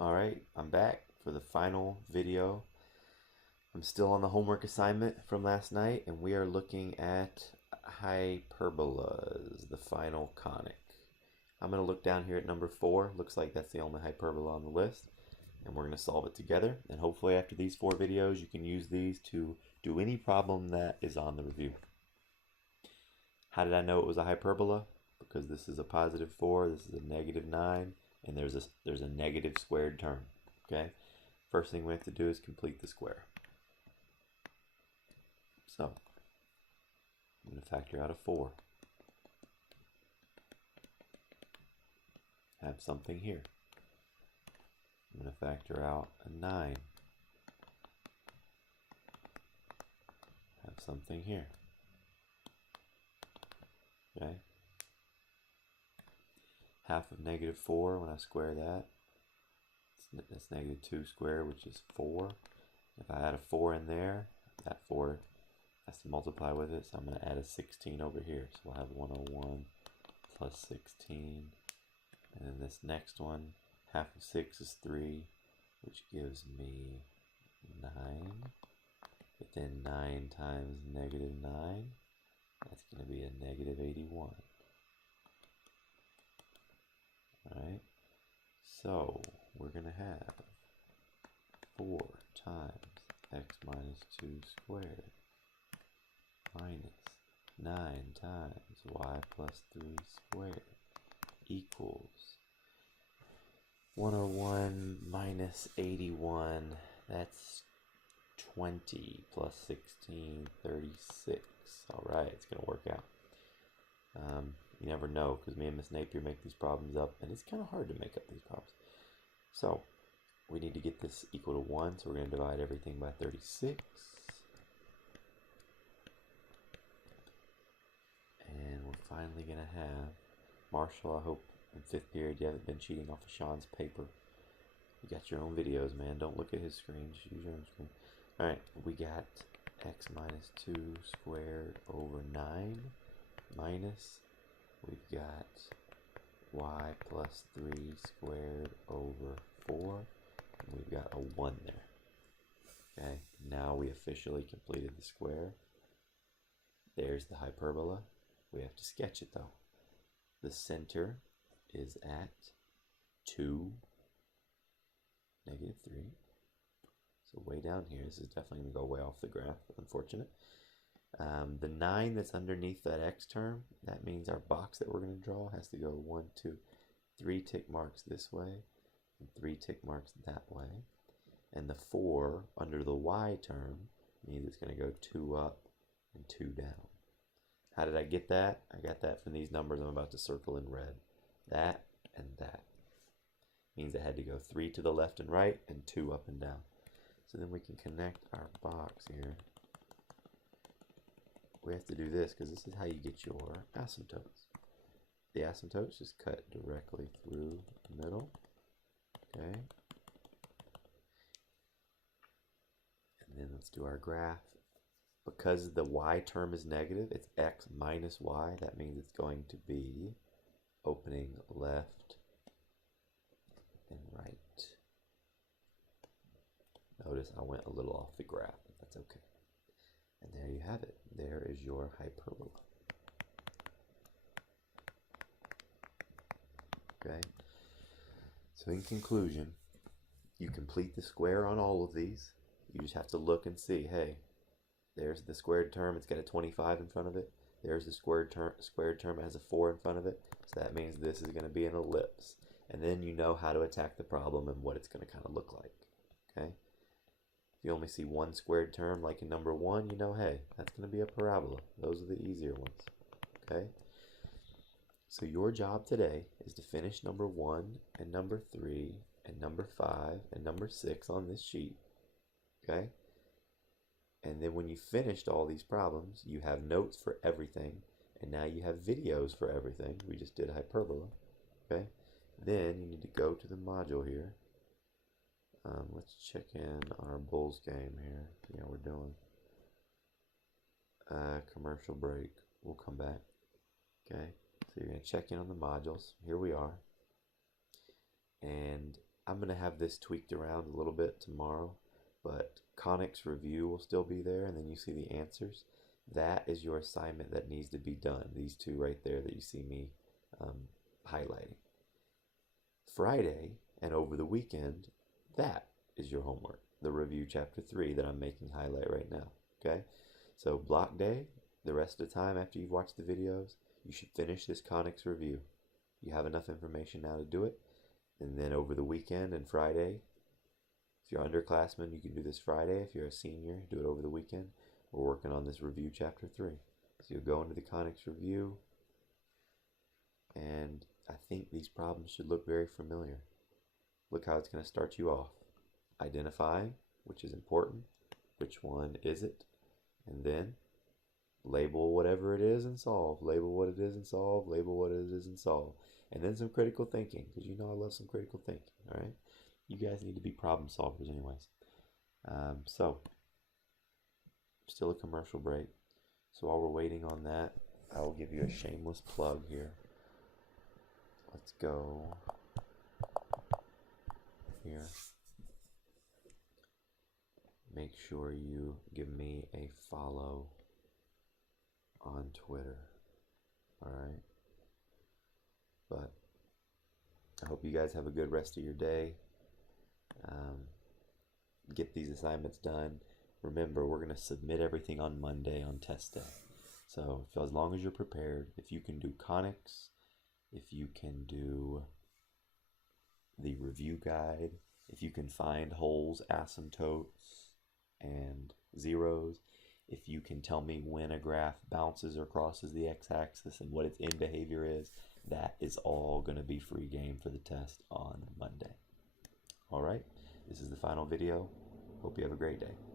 Alright, I'm back for the final video. I'm still on the homework assignment from last night, and we are looking at hyperbolas, the final conic. I'm going to look down here at number 4. Looks like that's the only hyperbola on the list. And we're going to solve it together. And hopefully after these 4 videos, you can use these to do any problem that is on the review. How did I know it was a hyperbola? Because this is a positive 4, this is a negative 9, and there's a negative squared term. Okay? First thing we have to do is complete the square. So, I'm going to factor out a 4. Have something here. I'm going to factor out a 9. Have something here. Okay? Half of negative 4, when I square that, that's negative 2 squared, which is 4. If I add a 4 in there, that 4 has to multiply with it, so I'm going to add a 16 over here. So we'll have 101 plus 16. And then this next one, half of 6 is 3, which gives me 9. But then 9 times negative 9, that's going to be a negative 81. Alright, so we're going to have 4 times x minus 2 squared minus 9 times y plus 3 squared equals 101 minus 81, that's 20 plus 16, 36. Alright, it's going to work out. You never know, because me and Miss Napier make these problems up, and it's kind of hard to make up these problems. So, we need to get this equal to 1, so we're going to divide everything by 36. And we're finally going to have, Marshall, I hope in 5th period you haven't been cheating off of Sean's paper. You got your own videos, man. Don't look at his screen, just use your own screen. Alright, we got x minus 2 squared over 9 minus, we've got y plus 3 squared over 4, and we've got a 1 there. Okay, now we officially completed the square. There's the hyperbola. We have to sketch it though. The center is at 2, negative 3. So way down here, this is definitely going to go way off the graph, unfortunate. The 9 that's underneath that x term, that means our box that we're going to draw has to go 1, 2, 3 tick marks this way, and 3 tick marks that way. And the 4 under the y term means it's going to go 2 up and 2 down. How did I get that? I got that from these numbers I'm about to circle in red. That and that. Means it had to go 3 to the left and right and 2 up and down. So then we can connect our box here. We have to do this because this is how you get your asymptotes. The asymptotes just cut directly through the middle. Okay. And then let's do our graph. Because the y term is negative, it's x minus y. That means it's going to be opening left and right. Notice I went a little off the graph, but that's okay. And there you have it. There is your hyperbola. Okay? So in conclusion, you complete the square on all of these. You just have to look and see, hey, there's the squared term, it's got a 25 in front of it. There's the squared term, it has a 4 in front of it. So that means this is going to be an ellipse. And then you know how to attack the problem and what it's going to kind of look like. Okay? If you only see one squared term, like in number 1, you know, hey, that's going to be a parabola. Those are the easier ones. Okay? So your job today is to finish number 1 and number 3 and number 5 and number 6 on this sheet. Okay? And then when you finished all these problems, you have notes for everything, and now you have videos for everything. We just did hyperbola. Okay? Then you need to go to the module here. Let's check in on our Bulls game here. See how we're doing. Commercial break. We'll come back. Okay? So you're going to check in on the modules. Here we are. And I'm going to have this tweaked around a little bit tomorrow, but CONICS review will still be there, and then you see the answers. That is your assignment that needs to be done. These two right there that you see me highlighting. Friday and over the weekend, that is your homework. The review chapter 3 that I'm making highlight right now. Okay? So block day, the rest of the time after you've watched the videos, you should finish this CONICS review. You have enough information now to do it. And then over the weekend and Friday, if you're underclassmen, you can do this Friday. If you're a senior, do it over the weekend. We're working on this review chapter 3. So you'll go into the CONICS review, and I think these problems should look very familiar. Look how it's going to start you off. Identifying which is important, which one is it, and then label whatever it is and solve. Label what it is and solve. Label what it is and solve. And then some critical thinking, because you know I love some critical thinking, all right? You guys need to be problem solvers anyways. So, still a commercial break. So while we're waiting on that, I will give you a shameless plug here. Let's go here. Make sure you give me a follow on Twitter. Alright? But I hope you guys have a good rest of your day. Get these assignments done. Remember, we're going to submit everything on Monday on test day. So as long as you're prepared, if you can do CONICS, if you can do the review guide, if you can find holes, asymptotes, and zeros, if you can tell me when a graph bounces or crosses the x-axis and what its end behavior is, that is all going to be free game for the test on Monday. All right, this is the final video. Hope you have a great day.